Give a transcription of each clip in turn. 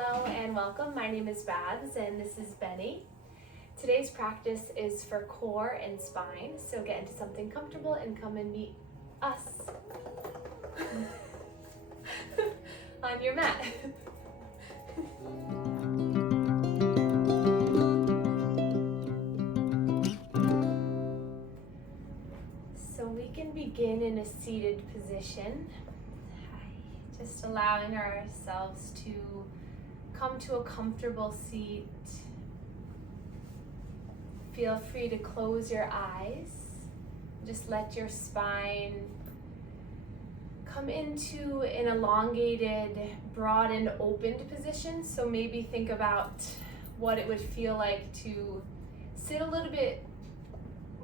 Hello and welcome. My name is Babz and this is Benny. Today's practice is for core and spine, so get into something comfortable and come and meet us on your mat. So we can begin in a seated position, just allowing ourselves to come to a comfortable seat. Feel free to close your eyes. Just let your spine come into an elongated, broad and opened position. So maybe think about what it would feel like to sit a little bit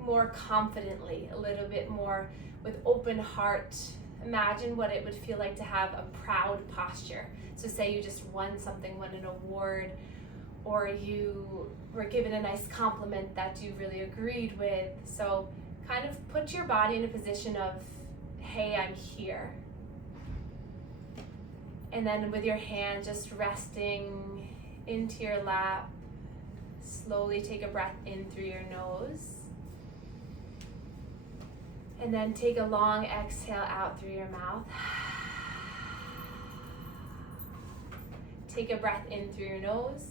more confidently, a little bit more with open heart. Imagine what it would feel like to have a proud posture. So say you just won something, won an award, or you were given a nice compliment that you really agreed with. So kind of put your body in a position of, hey, I'm here. And then with your hand just resting into your lap, slowly take a breath in through your nose. And then take a long exhale out through your mouth. Take a breath in through your nose.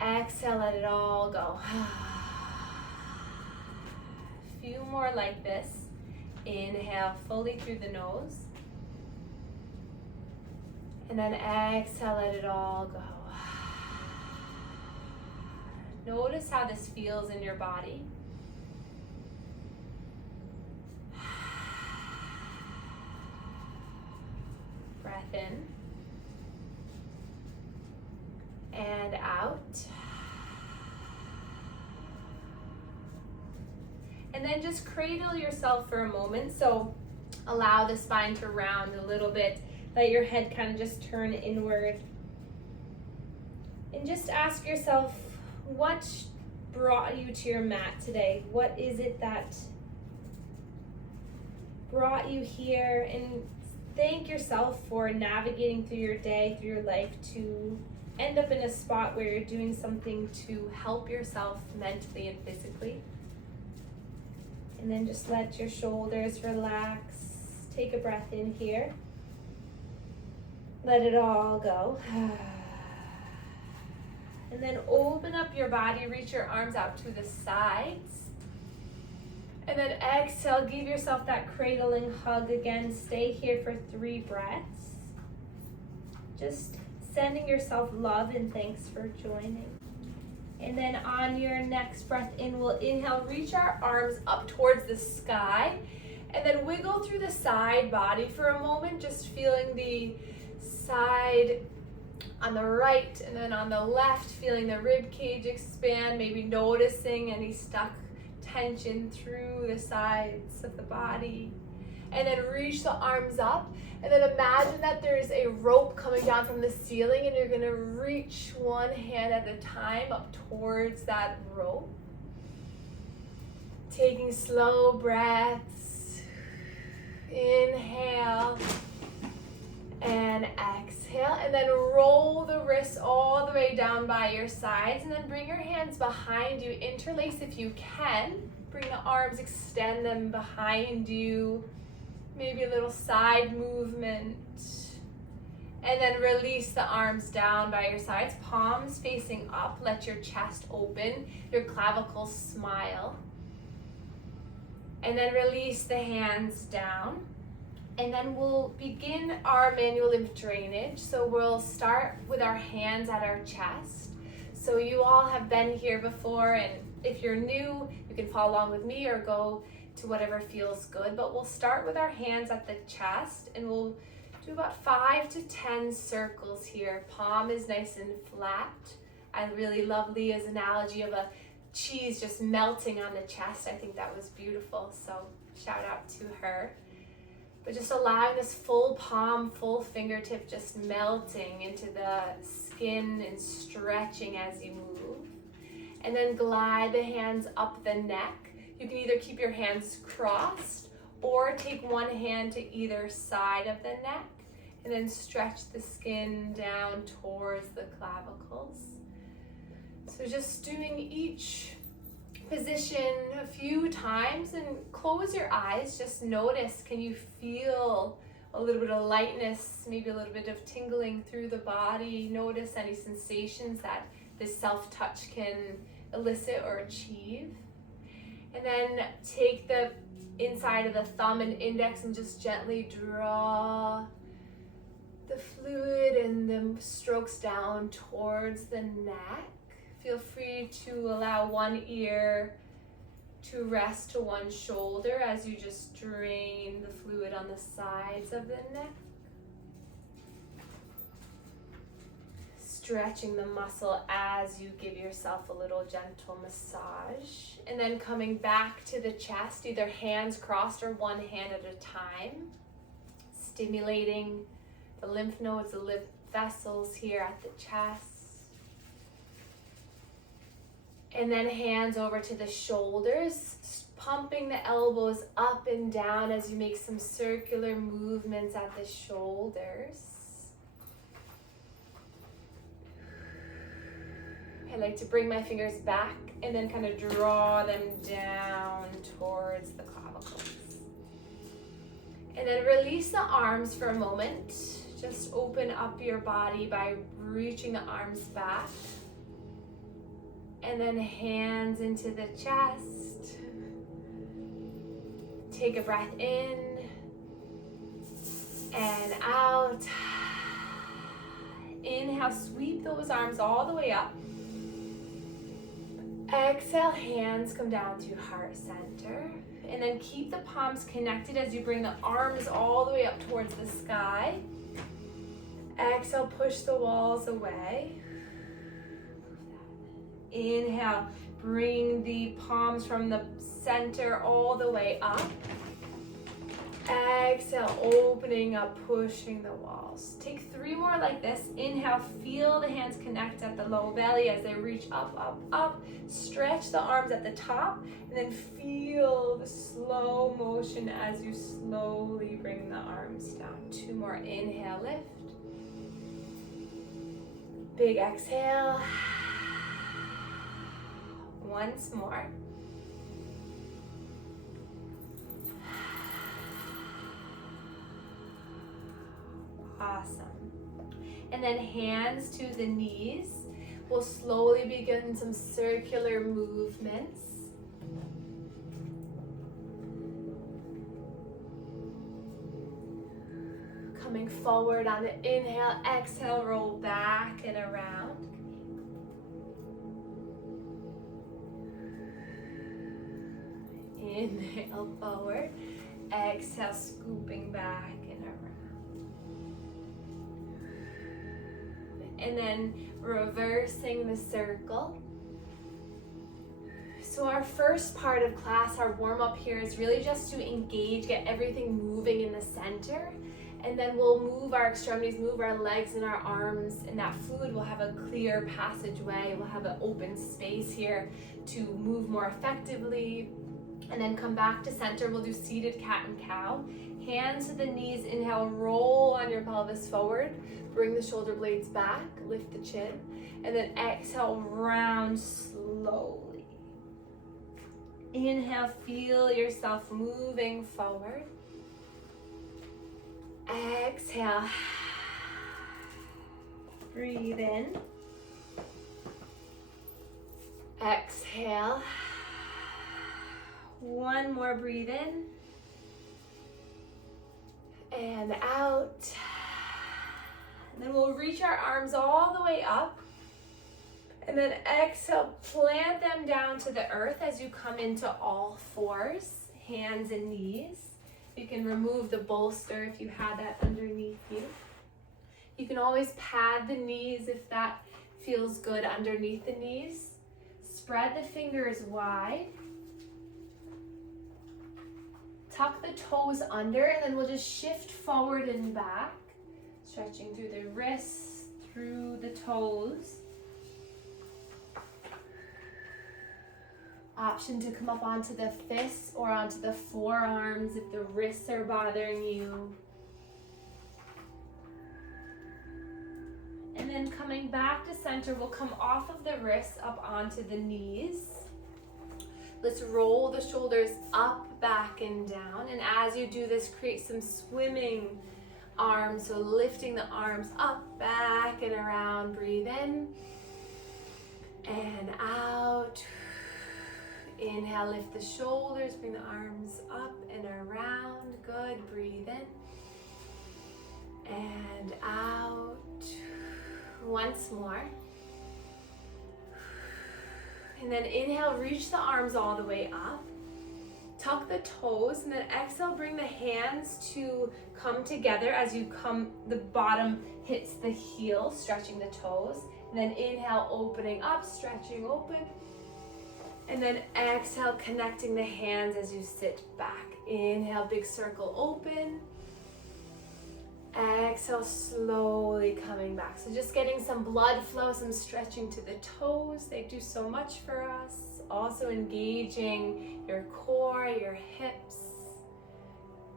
Exhale, let it all go. A few more like this. Inhale fully through the nose. And then exhale, let it all go. Notice how this feels in your body. Breath in and out. And then just cradle yourself for a moment. So allow the spine to round a little bit. Let your head kind of just turn inward. And just ask yourself, what brought you to your mat today? What is it that brought you here? And thank yourself for navigating through your day, through your life, to end up in a spot where you're doing something to help yourself mentally and physically. And then just let your shoulders relax. Take a breath in here. Let it all go. And then open up your body, reach your arms out to the sides. And then exhale, give yourself that cradling hug again. Stay here for 3 breaths. Just sending yourself love and thanks for joining. And then on your next breath in, we'll inhale, reach our arms up towards the sky. And then wiggle through the side body for a moment, just feeling the side on the right and then on the left, feeling the rib cage expand, maybe noticing any stuck tension through the sides of the body. And then reach the arms up, and then imagine that there's a rope coming down from the ceiling, and you're going to reach one hand at a time up towards that rope. Taking slow breaths. Inhale and exhale, and then roll the wrists all the way down by your sides, and then bring your hands behind you. Interlace if you can. Bring the arms, extend them behind you. Maybe a little side movement. And then release the arms down by your sides. Palms facing up. Let your chest open. Your clavicles smile. And then release the hands down. And then we'll begin our manual lymph drainage. So we'll start with our hands at our chest. So you all have been here before, and if you're new, you can follow along with me or go to whatever feels good. But we'll start with our hands at the chest, and we'll do about 5 to 10 circles here. Palm is nice and flat. I really love Leah's analogy of a cheese just melting on the chest. I think that was beautiful, so shout out to her. But just allowing this full palm, full fingertip just melting into the skin and stretching as you move. And then glide the hands up the neck. You can either keep your hands crossed or take one hand to either side of the neck And then stretch the skin down towards the clavicles. So just doing each position a few times, and close your eyes. Just notice, can you feel a little bit of lightness, maybe a little bit of tingling through the body? Notice any sensations that this self-touch can elicit or achieve. And then take the inside of the thumb and index and just gently draw the fluid and the strokes down towards the neck. Feel free to allow one ear to rest to one shoulder as you just drain the fluid on the sides of the neck. Stretching the muscle as you give yourself a little gentle massage. And then coming back to the chest, either hands crossed or one hand at a time. Stimulating the lymph nodes, the lymph vessels here at the chest. And then hands over to the shoulders, pumping the elbows up and down as you make some circular movements at the shoulders. I like to bring my fingers back and then kind of draw them down towards the clavicles. And then release the arms for a moment. Just open up your body by reaching the arms back. And then hands into the chest. Take a breath in and out. Inhale, sweep those arms all the way up. Exhale, hands come down to heart center. And then keep the palms connected as you bring the arms all the way up towards the sky. Exhale, push the walls away. Inhale, bring the palms from the center all the way up. Exhale, opening up, pushing the walls. Take 3 more like this. Inhale, feel the hands connect at the low belly as they reach up, up, up. Stretch the arms at the top, and then feel the slow motion as you slowly bring the arms down. 2 more. Inhale, lift. Big exhale. Once more. Awesome. And then hands to the knees. We'll slowly begin some circular movements. Coming forward on the inhale, exhale, roll back and around. Inhale forward, exhale, scooping back and around. And then reversing the circle. So our first part of class, our warm up here, is really just to engage, get everything moving in the center. And then we'll move our extremities, move our legs and our arms, and that fluid will have a clear passageway. We'll have an open space here to move more effectively. And then come back to center. We'll do seated cat and cow. Hands to the knees. Inhale, roll on your pelvis forward. Bring the shoulder blades back. Lift the chin. And then exhale, round slowly. Inhale, feel yourself moving forward. Exhale. Breathe in. Exhale. One more, breathe in. And out. And then we'll reach our arms all the way up. And then exhale, plant them down to the earth as you come into all fours, hands and knees. You can remove the bolster if you had that underneath you. You can always pad the knees if that feels good underneath the knees. Spread the fingers wide. Tuck the toes under, and then we'll just shift forward and back, stretching through the wrists, through the toes. Option to come up onto the fists or onto the forearms if the wrists are bothering you. then coming back to center, we'll come off of the wrists up onto the knees. Let's roll the shoulders up, back, and down. And as you do this, create some swimming arms. So lifting the arms up, back, and around. Breathe in and out. Inhale, lift the shoulders, bring the arms up and around. Good. Breathe in and out. Once more. And then inhale, reach the arms all the way up. Tuck the toes, and then exhale, bring the hands to come together as you come, the bottom hits the heel, stretching the toes. And then inhale, opening up, stretching open. And then exhale, connecting the hands as you sit back. Inhale, big circle open. Exhale, slowly coming back. So just getting some blood flow, some stretching to the toes. They do so much for us. Also engaging your core, your hips.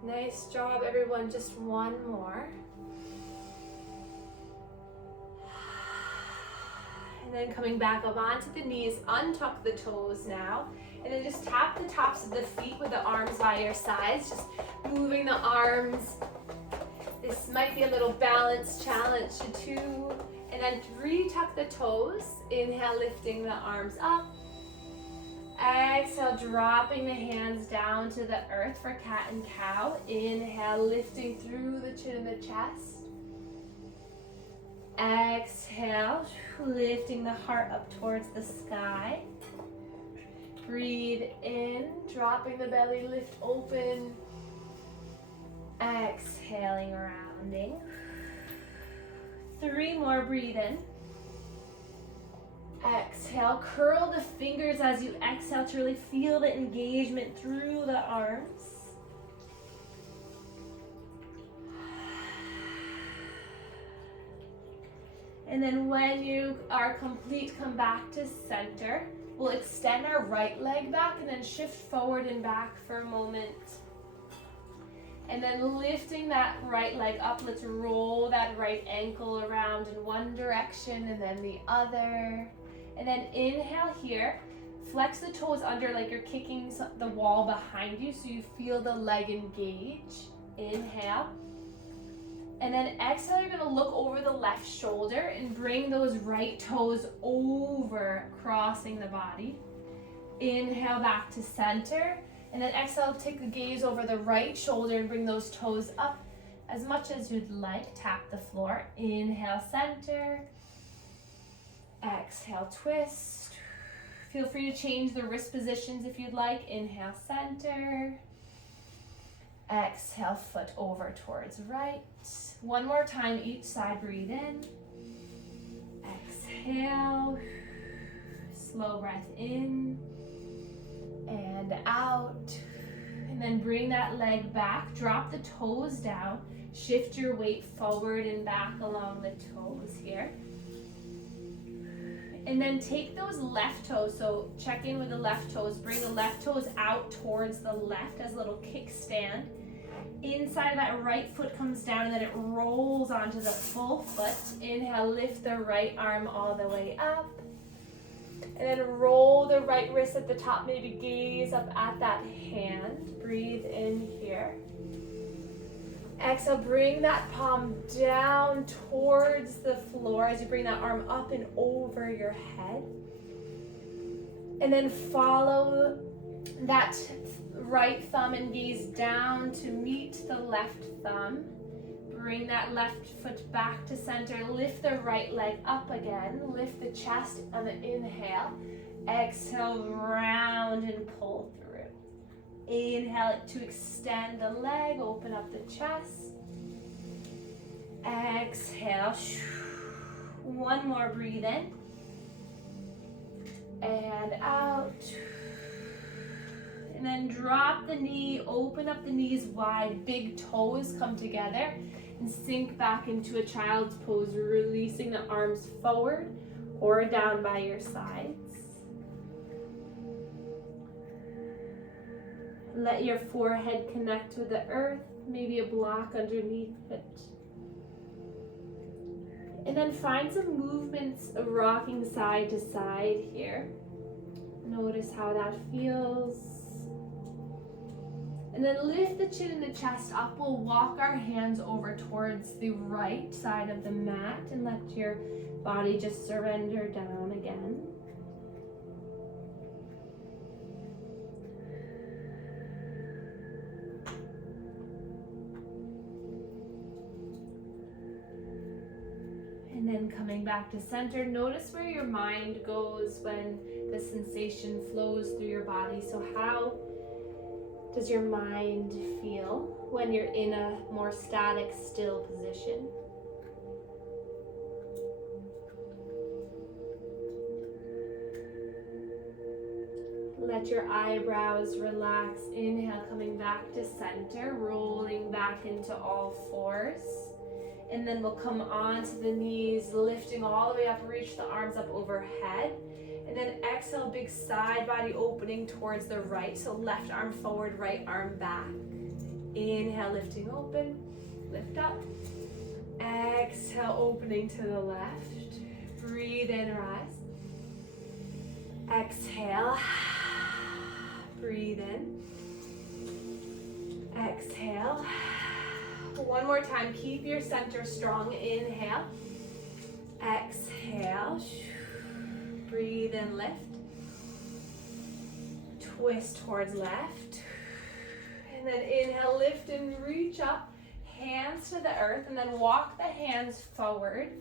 Nice job, everyone. Just one more. And then coming back up onto the knees, untuck the toes now. And then just tap the tops of the feet with the arms by your sides. Just moving the arms. This might be a little balance challenge too. And then retuck the toes. Inhale, lifting the arms up. Exhale, dropping the hands down to the earth for cat and cow. Inhale, lifting through the chin and the chest. Exhale, lifting the heart up towards the sky. Breathe in, dropping the belly, lift open. Exhaling, rounding. 3 more, breathe in. Exhale, curl the fingers as you exhale to really feel the engagement through the arms. And then when you are complete, come back to center. We'll extend our right leg back and then shift forward and back for a moment. And then lifting that right leg up, let's roll that right ankle around in one direction and then the other. And then inhale here, flex the toes under like you're kicking the wall behind you so you feel the leg engage. Inhale. And then exhale, you're gonna look over the left shoulder and bring those right toes over, crossing the body. Inhale, back to center. And then exhale, take the gaze over the right shoulder and bring those toes up as much as you'd like. Tap the floor. Inhale, center. Exhale, twist. Feel free to change the wrist positions if you'd like. Inhale, center. Exhale, foot over towards right. One more time, each side, breathe in. Exhale. Slow breath in and out. And then bring that leg back. Drop the toes down. Shift your weight forward and back along the toes here. And then take those left toes, so check in with the left toes. Bring the left toes out towards the left as a little kickstand. Inside of that right foot comes down and then it rolls onto the full foot. Inhale, lift the right arm all the way up. And then roll the right wrist at the top, maybe gaze up at that hand. Breathe in here. Exhale, bring that palm down towards the floor as you bring that arm up and over your head. And then follow that right thumb and gaze down to meet the left thumb. Bring that left foot back to center. Lift the right leg up again. Lift the chest on the inhale. Exhale, round and pull through. Inhale to extend the leg, open up the chest. Exhale. One more, breathe in. And out. And then drop the knee, open up the knees wide, big toes come together and sink back into a child's pose, releasing the arms forward or down by your sides. Let your forehead connect with the earth, maybe a block underneath it. And then find some movements of rocking side to side here. Notice how that feels. And then lift the chin and the chest up. We'll walk our hands over towards the right side of the mat and let your body just surrender down again. And then coming back to center, notice where your mind goes when the sensation flows through your body. So how does your mind feel when you're in a more static, still position? Let your eyebrows relax. Inhale, coming back to center, rolling back into all fours. And then we'll come onto the knees, lifting all the way up, reach the arms up overhead. And then exhale, big side body opening towards the right. So left arm forward, right arm back. Inhale, lifting open, lift up. Exhale, opening to the left. Breathe in, rise. Exhale, breathe in. Exhale. One more time, keep your center strong. Inhale, exhale, breathe and lift. Twist towards left. And then inhale, lift and reach up, hands to the earth, and then walk the hands forward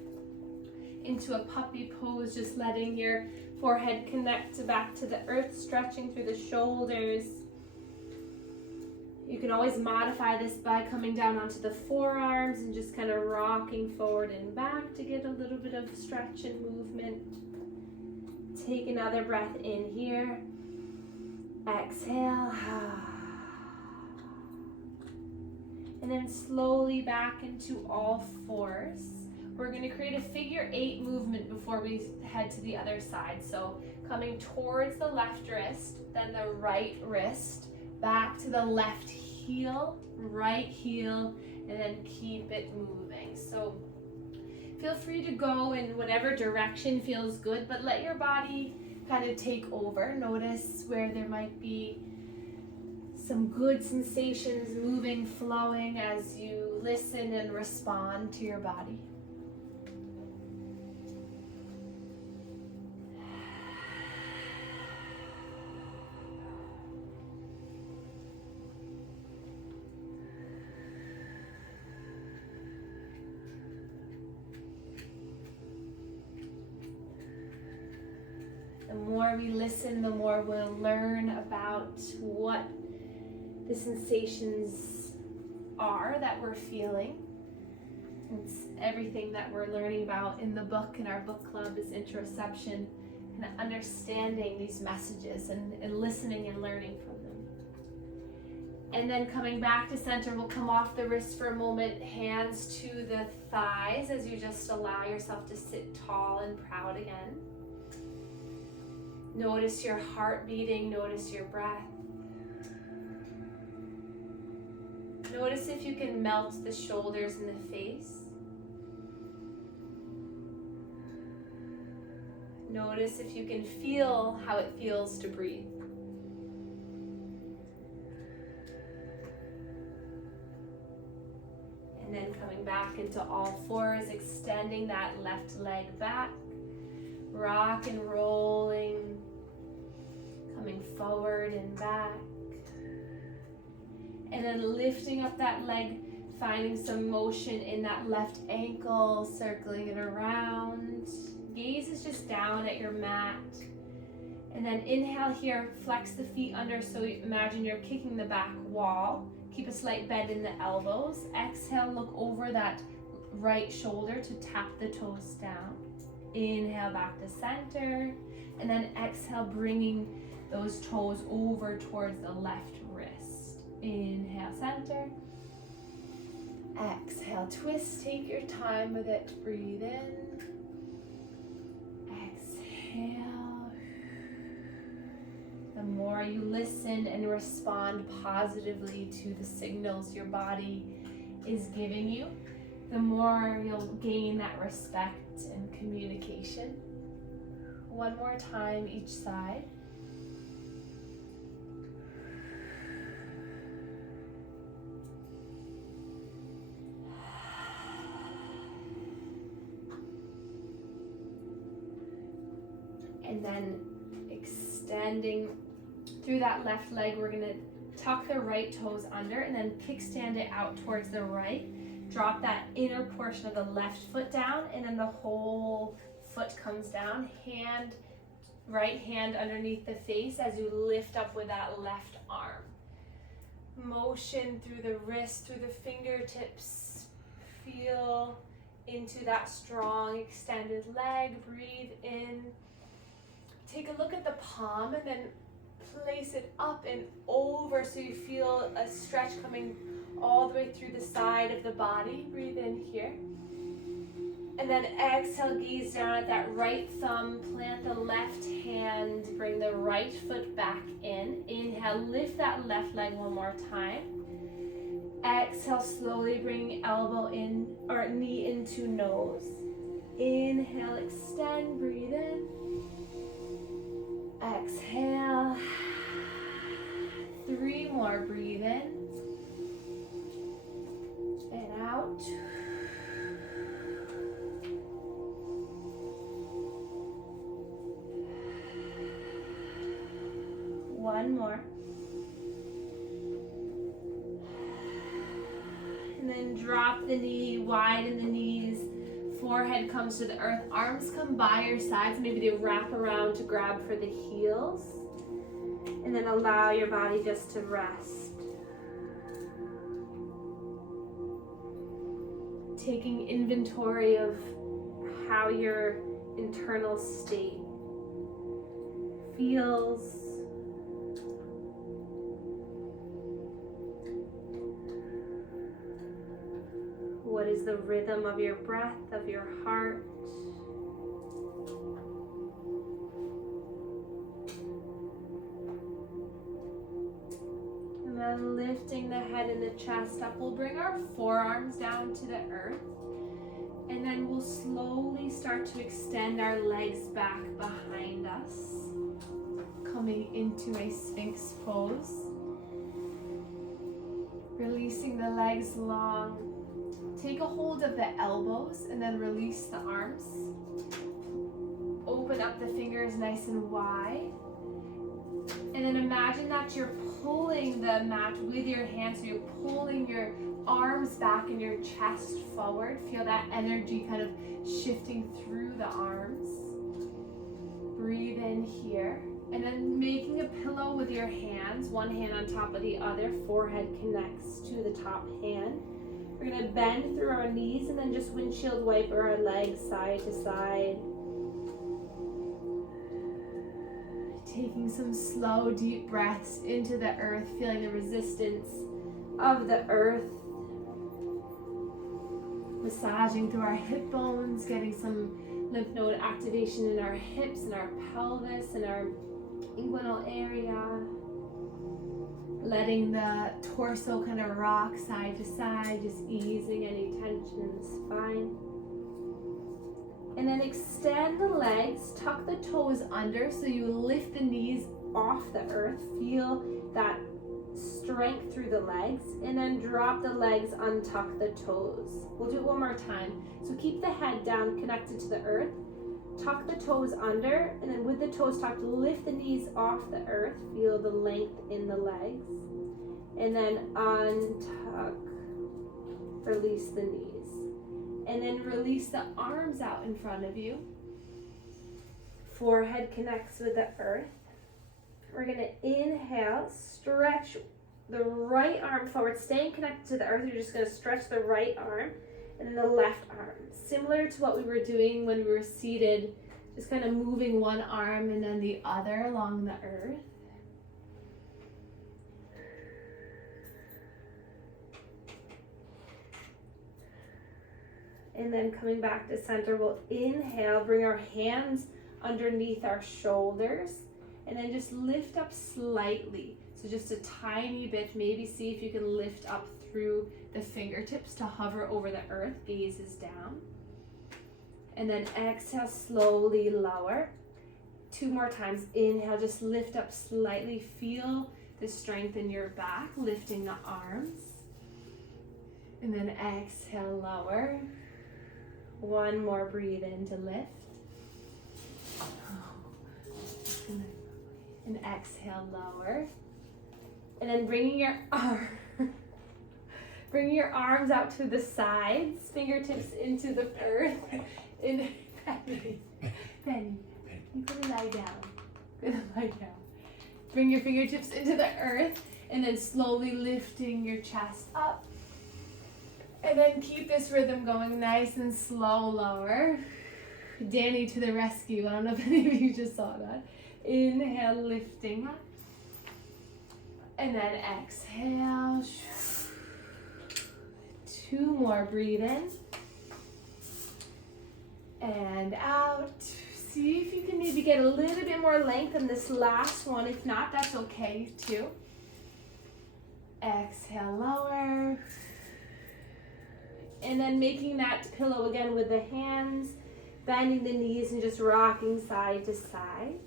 into a puppy pose, just letting your forehead connect back to the earth, stretching through the shoulders. You can always modify this by coming down onto the forearms and just kind of rocking forward and back to get a little bit of stretch and movement. Take another breath in here. Exhale. And then slowly back into all fours. We're going to create a figure 8 movement before we head to the other side. So coming towards the left wrist, then the right wrist, back to the left heel, right heel, and then keep it moving. So feel free to go in whatever direction feels good, but let your body kind of take over. Notice where there might be some good sensations moving, flowing as you listen and respond to your body. The more we listen, the more we'll learn about what the sensations are that we're feeling. It's everything that we're learning about in the book, in our book club, is interoception, and understanding these messages and listening and learning from them. And then coming back to center, we'll come off the wrist for a moment, hands to the thighs as you just allow yourself to sit tall and proud again. Notice your heart beating, notice your breath. Notice if you can melt the shoulders and the face. Notice if you can feel how it feels to breathe. And then coming back into all fours, extending that left leg back, rock and rolling, coming forward and back. And then lifting up that leg, finding some motion in that left ankle, circling it around. Gaze is just down at your mat. And then inhale here, flex the feet under, so imagine you're kicking the back wall. Keep a slight bend in the elbows. Exhale, look over that right shoulder to tap the toes down. Inhale back to center. And then exhale, bringing those toes over towards the left wrist. Inhale, center. Exhale, twist, take your time with it. Breathe in. Exhale. The more you listen and respond positively to the signals your body is giving you, the more you'll gain that respect and communication. One more time each side. And then extending through that left leg, we're gonna tuck the right toes under and then kickstand it out towards the right. Drop that inner portion of the left foot down, and then the whole foot comes down. Right hand underneath the face as you lift up with that left arm. Motion through the wrist, through the fingertips. Feel into that strong extended leg. Breathe in. Take a look at the palm and then place it up and over so you feel a stretch coming all the way through the side of the body. Breathe in here. And then exhale, gaze down at that right thumb, plant the left hand, bring the right foot back in. Inhale, lift that left leg one more time. Exhale, slowly bring elbow in or knee into nose. Inhale, extend, breathe in. Exhale. 3 more, breathe in. And out. One more. And then drop the knee, widen the knees. Forehead comes to the earth, arms come by your sides, maybe they wrap around to grab for the heels, and then allow your body just to rest. Taking inventory of how your internal state feels. What is the rhythm of your breath, of your heart? And then lifting the head and the chest up, we'll bring our forearms down to the earth. And then we'll slowly start to extend our legs back behind us, coming into a Sphinx pose. Releasing the legs long. Take a hold of the elbows and then release the arms. Open up the fingers nice and wide. And then imagine that you're pulling the mat with your hands. So you're pulling your arms back and your chest forward. Feel that energy kind of shifting through the arms. Breathe in here. And then making a pillow with your hands, one hand on top of the other. Forehead connects to the top hand. We're going to bend through our knees and then just windshield wiper our legs side to side. Taking some slow, deep breaths into the earth, feeling the resistance of the earth. Massaging through our hip bones, getting some lymph node activation in our hips and our pelvis and our inguinal area. Letting the torso kind of rock side to side, just easing any tension in the spine. And then extend the legs, tuck the toes under so you lift the knees off the earth. Feel that strength through the legs. And then drop the legs, untuck the toes. We'll do it one more time. So keep the head down, connected to the earth. Tuck the toes under, and then with the toes tucked, lift the knees off the earth. Feel the length in the legs. And then untuck, release the knees. And then release the arms out in front of you. Forehead connects with the earth. We're gonna inhale, stretch the right arm forward, staying connected to the earth. You're just gonna stretch the right arm and then the left arm. Similar to what we were doing when we were seated, just kind of moving one arm and then the other along the earth. And then coming back to center, we'll inhale, bring our hands underneath our shoulders, and then just lift up slightly. So just a tiny bit, maybe see if you can lift up through the fingertips to hover over the earth, gaze is down. And then exhale, slowly lower. 2 more times. Inhale, just lift up slightly. Feel the strength in your back, lifting the arms. And then exhale, lower. 1 more, breathe in to lift. And exhale, lower. And then bringing your arms out to the sides, fingertips into the earth. In Penny, you gotta lie down. Bring your fingertips into the earth, and then slowly lifting your chest up. And then keep this rhythm going nice and slow, lower. Danny to the rescue. I don't know if any of you just saw that. Inhale, lifting up. And then exhale. 2 more, breathe in. And out. See if you can maybe get a little bit more length in this last one. If not, that's okay too. Exhale, lower. And then making that pillow again with the hands, bending the knees and just rocking side to side.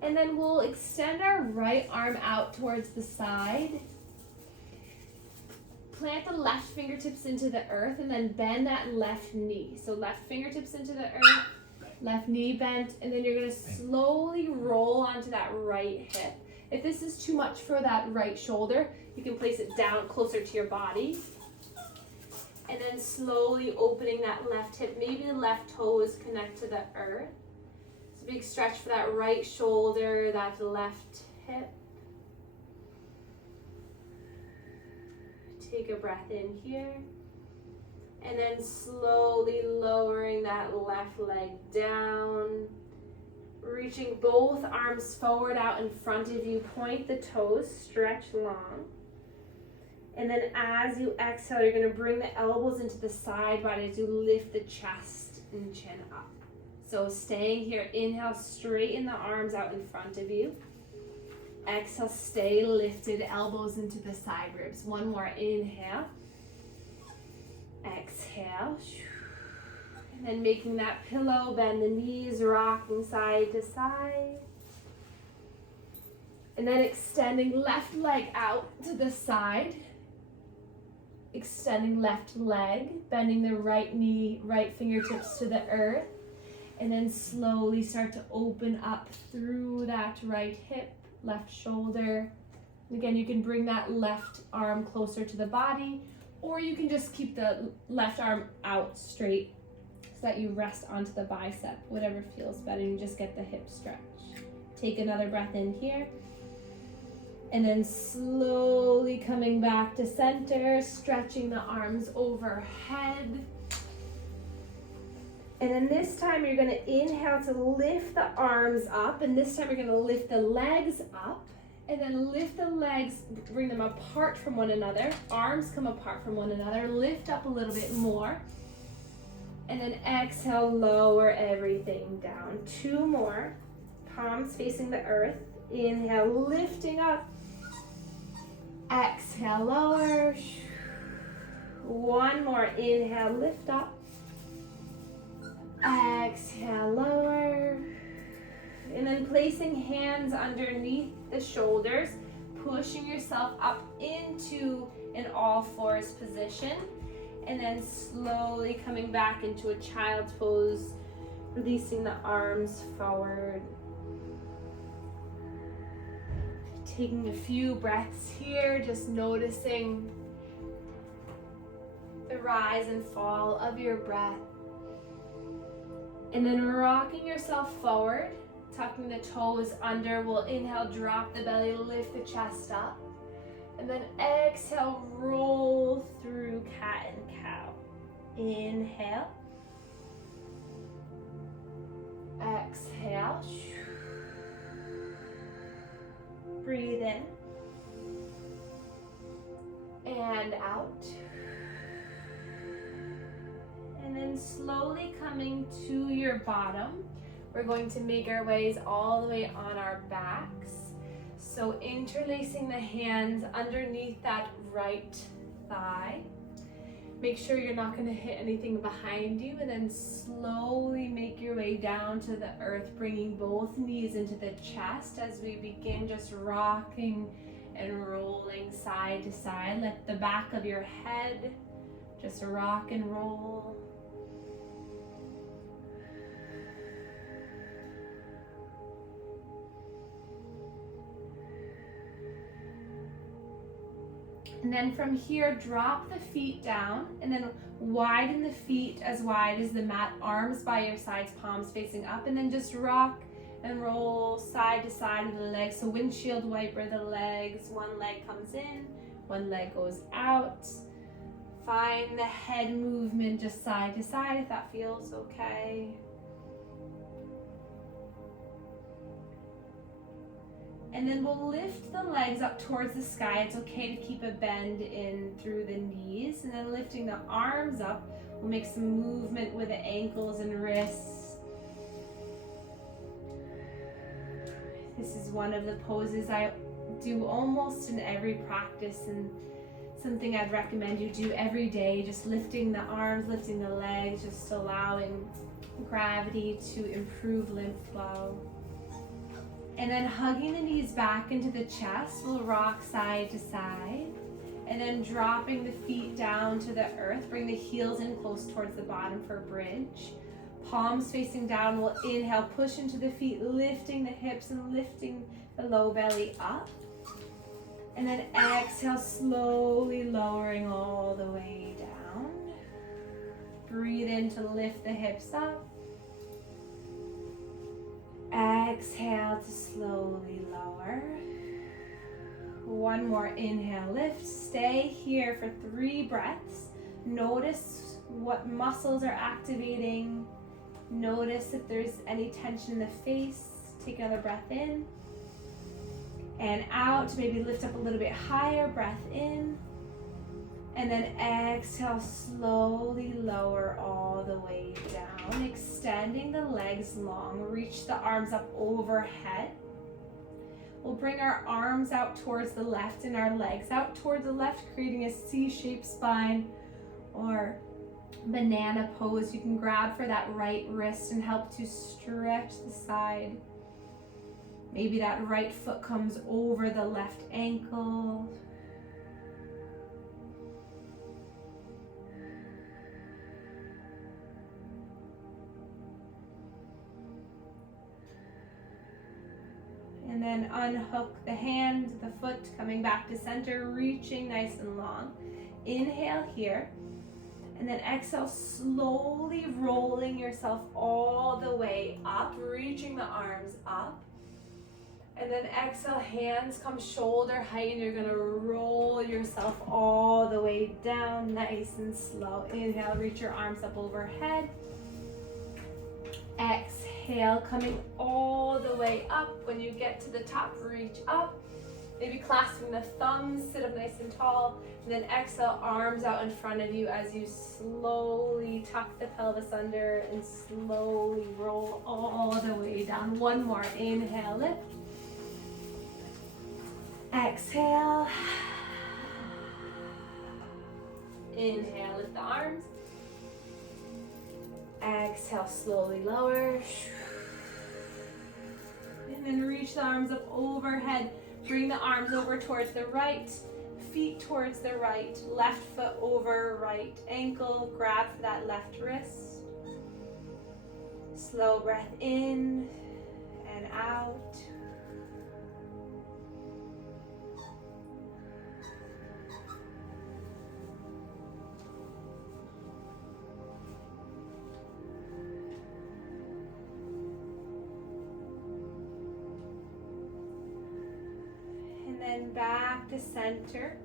And then we'll extend our right arm out towards the side. Plant the left fingertips into the earth and then bend that left knee. So left fingertips into the earth, left knee bent, and then you're gonna slowly roll onto that right hip. If this is too much for that right shoulder, you can place it down closer to your body. And then slowly opening that left hip. Maybe the left toes connect to the earth. So big stretch for that right shoulder, that left hip. Take a breath in here. And then slowly lowering that left leg down. Reaching both arms forward out in front of you. Point the toes, stretch long. And then as you exhale, you're going to bring the elbows into the side body as you lift the chest and chin up. So staying here, inhale, straighten the arms out in front of you. Exhale, stay lifted, elbows into the side ribs. 1 more, inhale. Exhale. And then making that pillow, bend the knees, rocking side to side. And then extending left leg out to the side. Extending left leg, bending the right knee, right fingertips to the earth. And then slowly start to open up through that right hip, left shoulder. And again, you can bring that left arm closer to the body, or you can just keep the left arm out straight so that you rest onto the bicep, whatever feels better. You just get the hip stretch. Take another breath in here. And then slowly coming back to center, stretching the arms overhead. And then this time you're going to inhale to lift the arms up, and this time you're going to lift the legs up, and then lift the legs, bring them apart from one another. Arms come apart from one another. Lift up a little bit more. And then exhale, lower everything down. 2 more. Palms facing the earth. Inhale, lifting up. Exhale, lower. 1 more. Inhale, lift up. Exhale, lower. And then placing hands underneath the shoulders, pushing yourself up into an all fours position, and then slowly coming back into a child's pose, releasing the arms forward. Taking a few breaths here, just noticing the rise and fall of your breath. And then rocking yourself forward, tucking the toes under. We'll inhale, drop the belly, lift the chest up. And then exhale, roll through cat and cow. Inhale. Exhale. Breathe in. And out. And then slowly coming to your bottom, we're going to make our ways all the way on our backs. So interlacing the hands underneath that right thigh. Make sure you're not going to hit anything behind you, and then slowly make your way down to the earth, bringing both knees into the chest as we begin just rocking and rolling side to side. Let the back of your head just rock and roll. And then from here, drop the feet down and then widen the feet as wide as the mat, arms by your sides, palms facing up, and then just rock and roll side to side of the legs. So windshield wiper the legs, one leg comes in, one leg goes out. Find the head movement just side to side if that feels okay. And then we'll lift the legs up towards the sky. It's okay to keep a bend in through the knees. And then lifting the arms up, we'll make some movement with the ankles and wrists. This is one of the poses I do almost in every practice, and something I'd recommend you do every day. Just lifting the arms, lifting the legs, just allowing gravity to improve lymph flow. And then hugging the knees back into the chest, we'll rock side to side. And then dropping the feet down to the earth, bring the heels in close towards the bottom for bridge. Palms facing down, we'll inhale, push into the feet, lifting the hips and lifting the low belly up. And then exhale, slowly lowering all the way down. Breathe in to lift the hips up. Exhale to slowly lower. One more inhale, lift. Stay here for 3 breaths. Notice what muscles are activating. Notice if there's any tension in the face. Take another breath in and out. Maybe lift up a little bit higher. Breath in. And then exhale, slowly lower all the way down, extending the legs long. Reach the arms up overhead. We'll bring our arms out towards the left and our legs out towards the left, creating a C-shaped spine or banana pose. You can grab for that right wrist and help to stretch the side. Maybe that right foot comes over the left ankle. And then unhook the hand, the foot, coming back to center, reaching nice and long. Inhale here. And then exhale, slowly rolling yourself all the way up, reaching the arms up. And then exhale, hands come shoulder height, and you're gonna roll yourself all the way down, nice and slow. Inhale, reach your arms up overhead. Exhale, coming all the way up. When you get to the top, reach up. Maybe clasping the thumbs, sit up nice and tall. And then exhale, arms out in front of you as you slowly tuck the pelvis under and slowly roll all the way down. One more, inhale, lift. Exhale. Inhale, lift the arms. Exhale, slowly lower. And then reach the arms up overhead. Bring the arms over towards the right, feet towards the right, left foot over right ankle. Grab for that left wrist. Slow breath in and out. And back to center.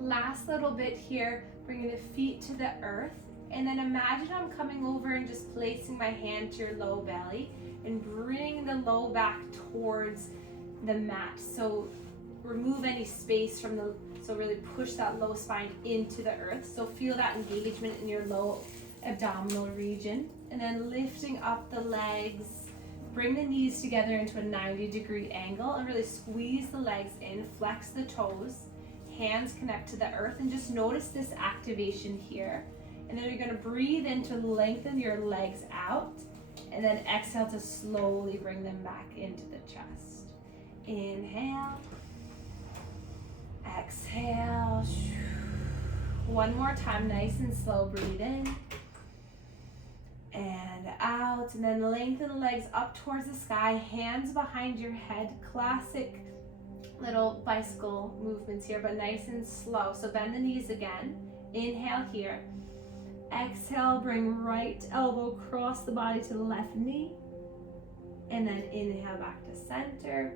Last little bit here, bringing the feet to the earth. And then imagine I'm coming over and just placing my hand to your low belly and bring the low back towards the mat. So remove any space from so really push that low spine into the earth. So feel that engagement in your low abdominal region. And then lifting up the legs, Bring the knees together into a 90-degree angle and really squeeze the legs in, flex the toes, hands connect to the earth, and just notice this activation here. And then you're going to breathe in to lengthen your legs out, and then exhale to slowly bring them back into the chest. Inhale, exhale. One more time, nice and slow, breathe in and out, and then lengthen the legs up towards the sky, hands behind your head. Classic little bicycle movements here, but nice and slow. So bend the knees again. Inhale here. Exhale, bring right elbow across the body to the left knee. And then inhale back to center.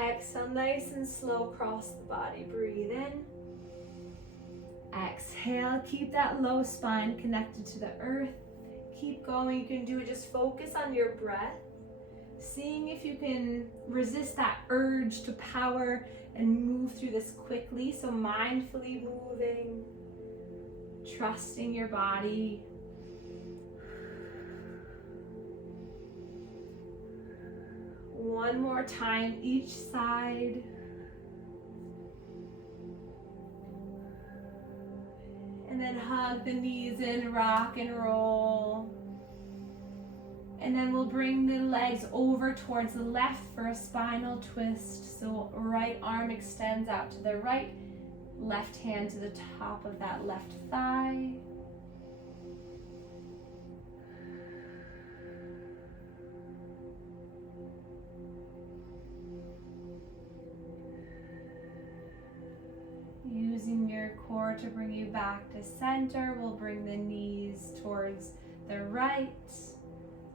Exhale, nice and slow, cross the body. Breathe in. Exhale, keep that low spine connected to the earth. Keep going, you can do it, just focus on your breath. Seeing if you can resist that urge to power and move through this quickly. So mindfully moving, trusting your body. One more time, each side. And then hug the knees in, rock and roll. And then we'll bring the legs over towards the left for a spinal twist. So right arm extends out to the right, left hand to the top of that left thigh. Using your core to bring you back to center, we'll bring the knees towards the right.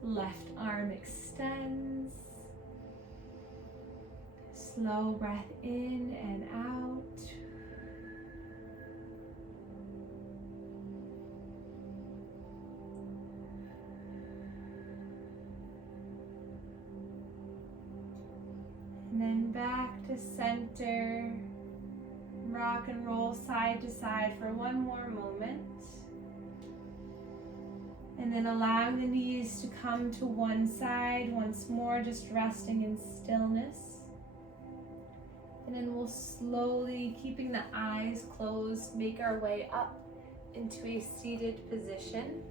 Left arm extends. Slow breath in and out. And then back to center. Rock and roll side to side for one more moment. And then allowing the knees to come to one side once more, just resting in stillness. And then we'll slowly, keeping the eyes closed, make our way up into a seated position.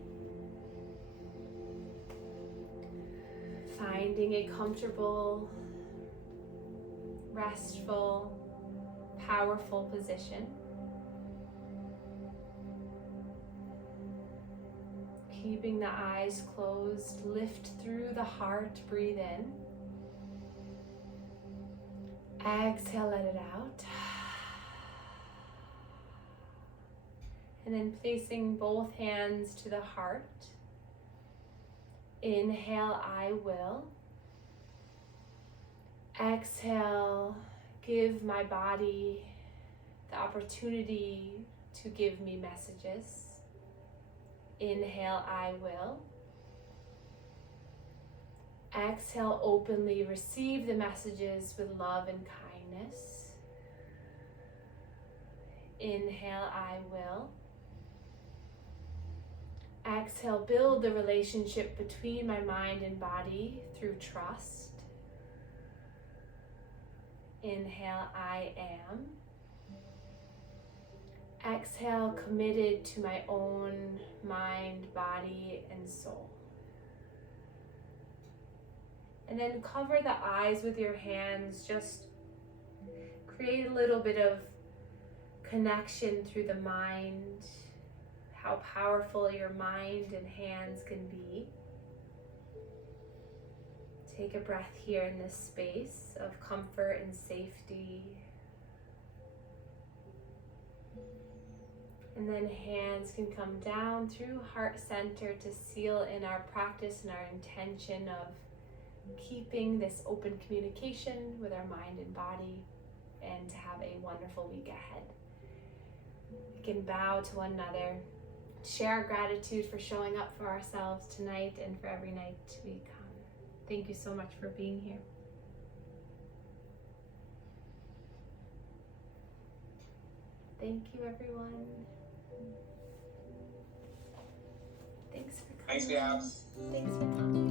Finding a comfortable, restful, powerful position. Keeping the eyes closed, lift through the heart, breathe in. Exhale, let it out. And then placing both hands to the heart. Inhale, I will. Exhale, give my body the opportunity to give me messages. Inhale, I will. Exhale, openly receive the messages with love and kindness. Inhale, I will. Exhale, build the relationship between my mind and body through trust. Inhale, I am. Exhale, committed to my own mind, body, and soul. And then cover the eyes with your hands. Just create a little bit of connection through the mind, how powerful your mind and hands can be. Take a breath here in this space of comfort and safety. And then hands can come down through heart center to seal in our practice and our intention of keeping this open communication with our mind and body, and to have a wonderful week ahead. We can bow to one another, share our gratitude for showing up for ourselves tonight and for every night we come. Thank you so much for being here. Thank you, everyone. Thanks for coming. Thanks, Babz. Thanks for coming.